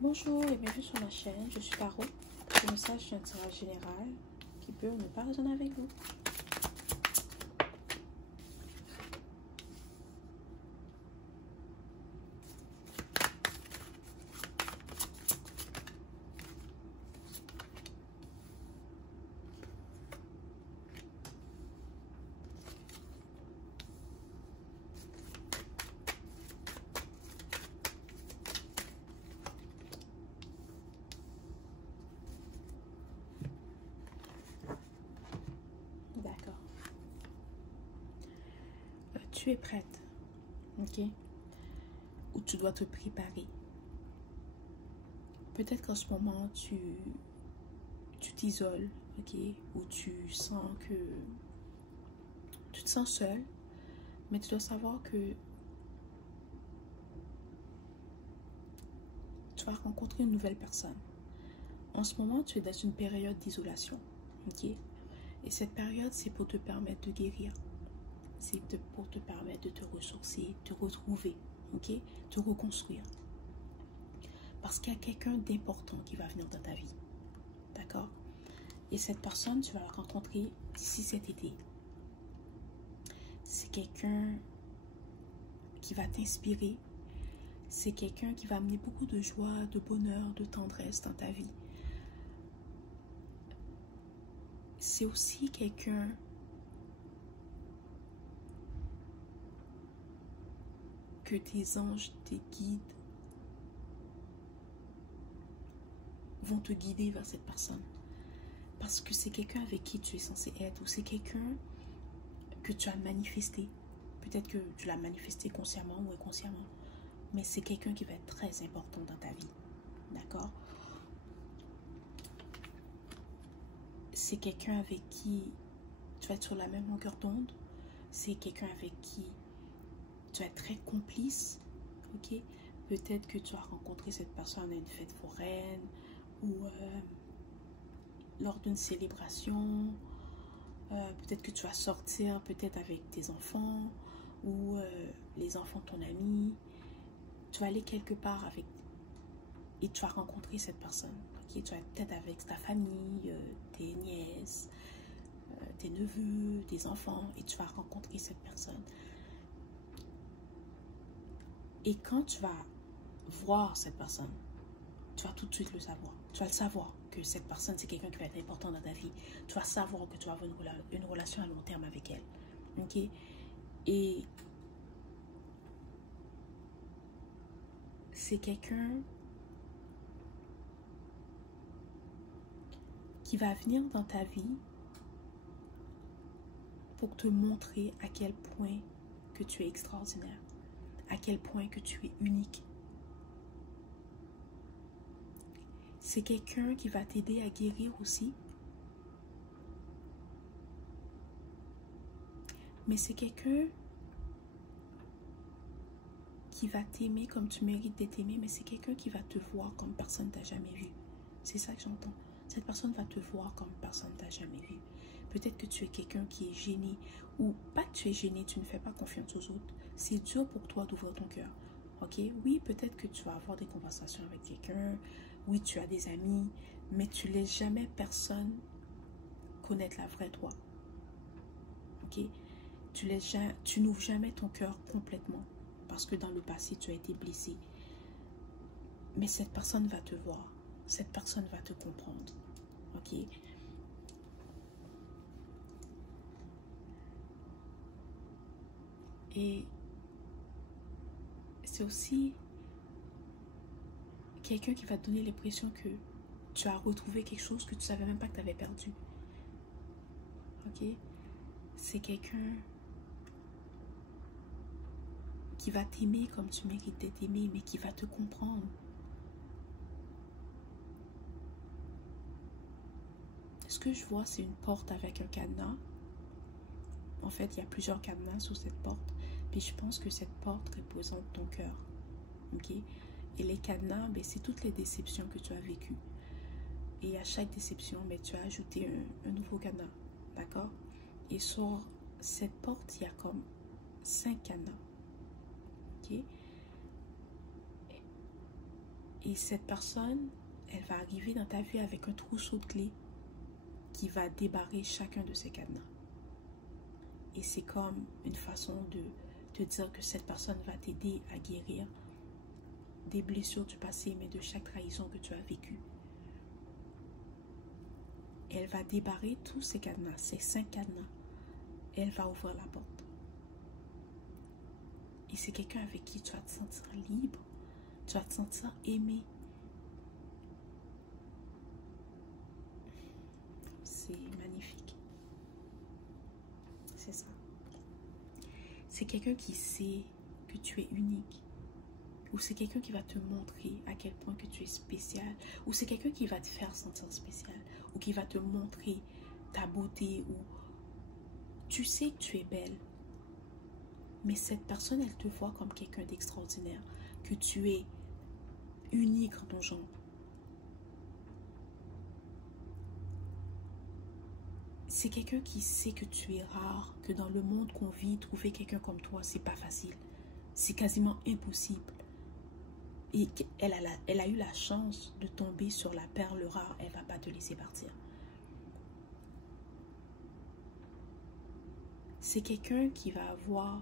Bonjour et bienvenue sur ma chaîne, je suis Caro. Ce message est un tirage général qui peut ne pas résonner avec vous. D'accord. Tu es prête, ok? Ou tu dois te préparer. Peut-être qu'en ce moment, tu t'isoles, ok? Ou tu sens que tu te sens seul, mais tu dois savoir que tu vas rencontrer une nouvelle personne. En ce moment, tu es dans une période d'isolation, ok? Et cette période, c'est pour te permettre de guérir. C'est pour te permettre de te ressourcer, te retrouver, ok? Te reconstruire. Parce qu'il y a quelqu'un d'important qui va venir dans ta vie, d'accord? Et cette personne, tu vas la rencontrer d'ici cet été. C'est quelqu'un qui va t'inspirer. C'est quelqu'un qui va amener beaucoup de joie, de bonheur, de tendresse dans ta vie. C'est aussi quelqu'un que tes anges, tes guides vont te guider vers cette personne. Parce que c'est quelqu'un avec qui tu es censé être, ou c'est quelqu'un que tu as manifesté. Peut-être que tu l'as manifesté consciemment ou inconsciemment. Mais c'est quelqu'un qui va être très important dans ta vie. D'accord? C'est quelqu'un avec qui tu vas être sur la même longueur d'onde. C'est quelqu'un avec qui tu vas être très complice. Ok? Peut-être que tu as rencontré cette personne à une fête foraine ou lors d'une célébration. Peut-être que tu vas sortir peut-être avec tes enfants ou les enfants de ton ami. Tu vas aller quelque part avec et tu vas rencontrer cette personne. Okay? Tu vas être peut-être avec ta famille, tes nièces, tes neveux, tes enfants, et tu vas rencontrer cette personne. Et quand tu vas voir cette personne, tu vas tout de suite le savoir. Tu vas le savoir que cette personne, c'est quelqu'un qui va être important dans ta vie. Tu vas savoir que tu vas avoir une relation à long terme avec elle. Ok? Et c'est quelqu'un qui va venir dans ta vie pour te montrer à quel point que tu es extraordinaire, à quel point que tu es unique. C'est quelqu'un qui va t'aider à guérir aussi. Mais c'est quelqu'un qui va t'aimer comme tu mérites d'être aimé, mais c'est quelqu'un qui va te voir comme personne t'a jamais vu. C'est ça que j'entends. Cette personne va te voir comme personne t'a jamais vu. Peut-être que tu es quelqu'un qui est gêné, ou pas que tu es gêné, tu ne fais pas confiance aux autres. C'est dur pour toi d'ouvrir ton cœur. Ok? Oui, peut-être que tu vas avoir des conversations avec quelqu'un. Oui, tu as des amis, mais tu laisses jamais personne connaître la vraie toi. Ok? Tu n'ouvres jamais ton cœur complètement parce que dans le passé, tu as été blessé. Mais cette personne va te voir. Cette personne va te comprendre. Ok? Et c'est aussi quelqu'un qui va te donner l'impression que tu as retrouvé quelque chose que tu ne savais même pas que tu avais perdu. Ok? C'est quelqu'un qui va t'aimer comme tu mérites d'être aimé, mais qui va te comprendre. Ce que je vois, c'est une porte avec un cadenas. En fait, il y a plusieurs cadenas sur cette porte. Puis je pense que cette porte représente ton cœur. Ok? Et les cadenas, ben, c'est toutes les déceptions que tu as vécues. Et à chaque déception, ben, tu as ajouté un nouveau cadenas. D'accord? Et sur cette porte, il y a comme 5 cadenas. Ok? Et cette personne, elle va arriver dans ta vie avec un trousseau de clés qui va débarrer chacun de ces cadenas. Et c'est comme une façon de te dire que cette personne va t'aider à guérir des blessures du passé, mais de chaque trahison que tu as vécue. Elle va débarrer tous ces cadenas, ces 5 cadenas. Et elle va ouvrir la porte. Et c'est quelqu'un avec qui tu vas te sentir libre. Tu vas te sentir aimé. C'est magnifique. C'est ça. C'est quelqu'un qui sait que tu es unique. Ou c'est quelqu'un qui va te montrer à quel point que tu es spécial. Ou c'est quelqu'un qui va te faire sentir spécial. Ou qui va te montrer ta beauté. Ou tu sais que tu es belle. Mais cette personne, elle te voit comme quelqu'un d'extraordinaire. Que tu es unique en ton genre. C'est quelqu'un qui sait que tu es rare. Que dans le monde qu'on vit, trouver quelqu'un comme toi, c'est pas facile. C'est quasiment impossible. Et elle a eu la chance de tomber sur la perle rare. Elle ne va pas te laisser partir. C'est quelqu'un qui va avoir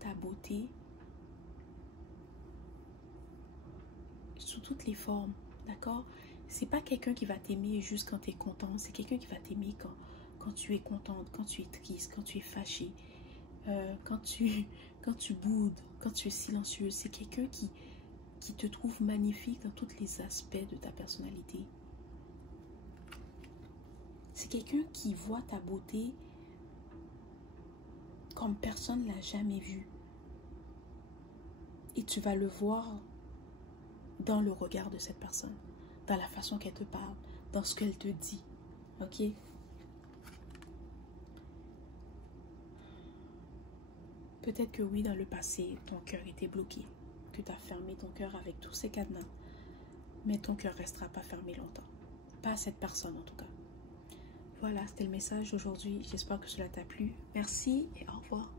ta beauté sous toutes les formes, d'accord? C'est pas quelqu'un qui va t'aimer juste quand tu es content. C'est quelqu'un qui va t'aimer quand tu es contente, quand tu es triste, quand tu es fâché, quand tu boudes, quand tu es silencieux. C'est quelqu'un qui te trouve magnifique dans tous les aspects de ta personnalité. C'est quelqu'un qui voit ta beauté comme personne ne l'a jamais vue. Et tu vas le voir dans le regard de cette personne, dans la façon qu'elle te parle, dans ce qu'elle te dit. Ok? Peut-être que oui, dans le passé, ton cœur était bloqué, que tu as fermé ton cœur avec tous ces cadenas, mais ton cœur ne restera pas fermé longtemps. Pas à cette personne en tout cas. Voilà, c'était le message d'aujourd'hui. J'espère que cela t'a plu. Merci et au revoir.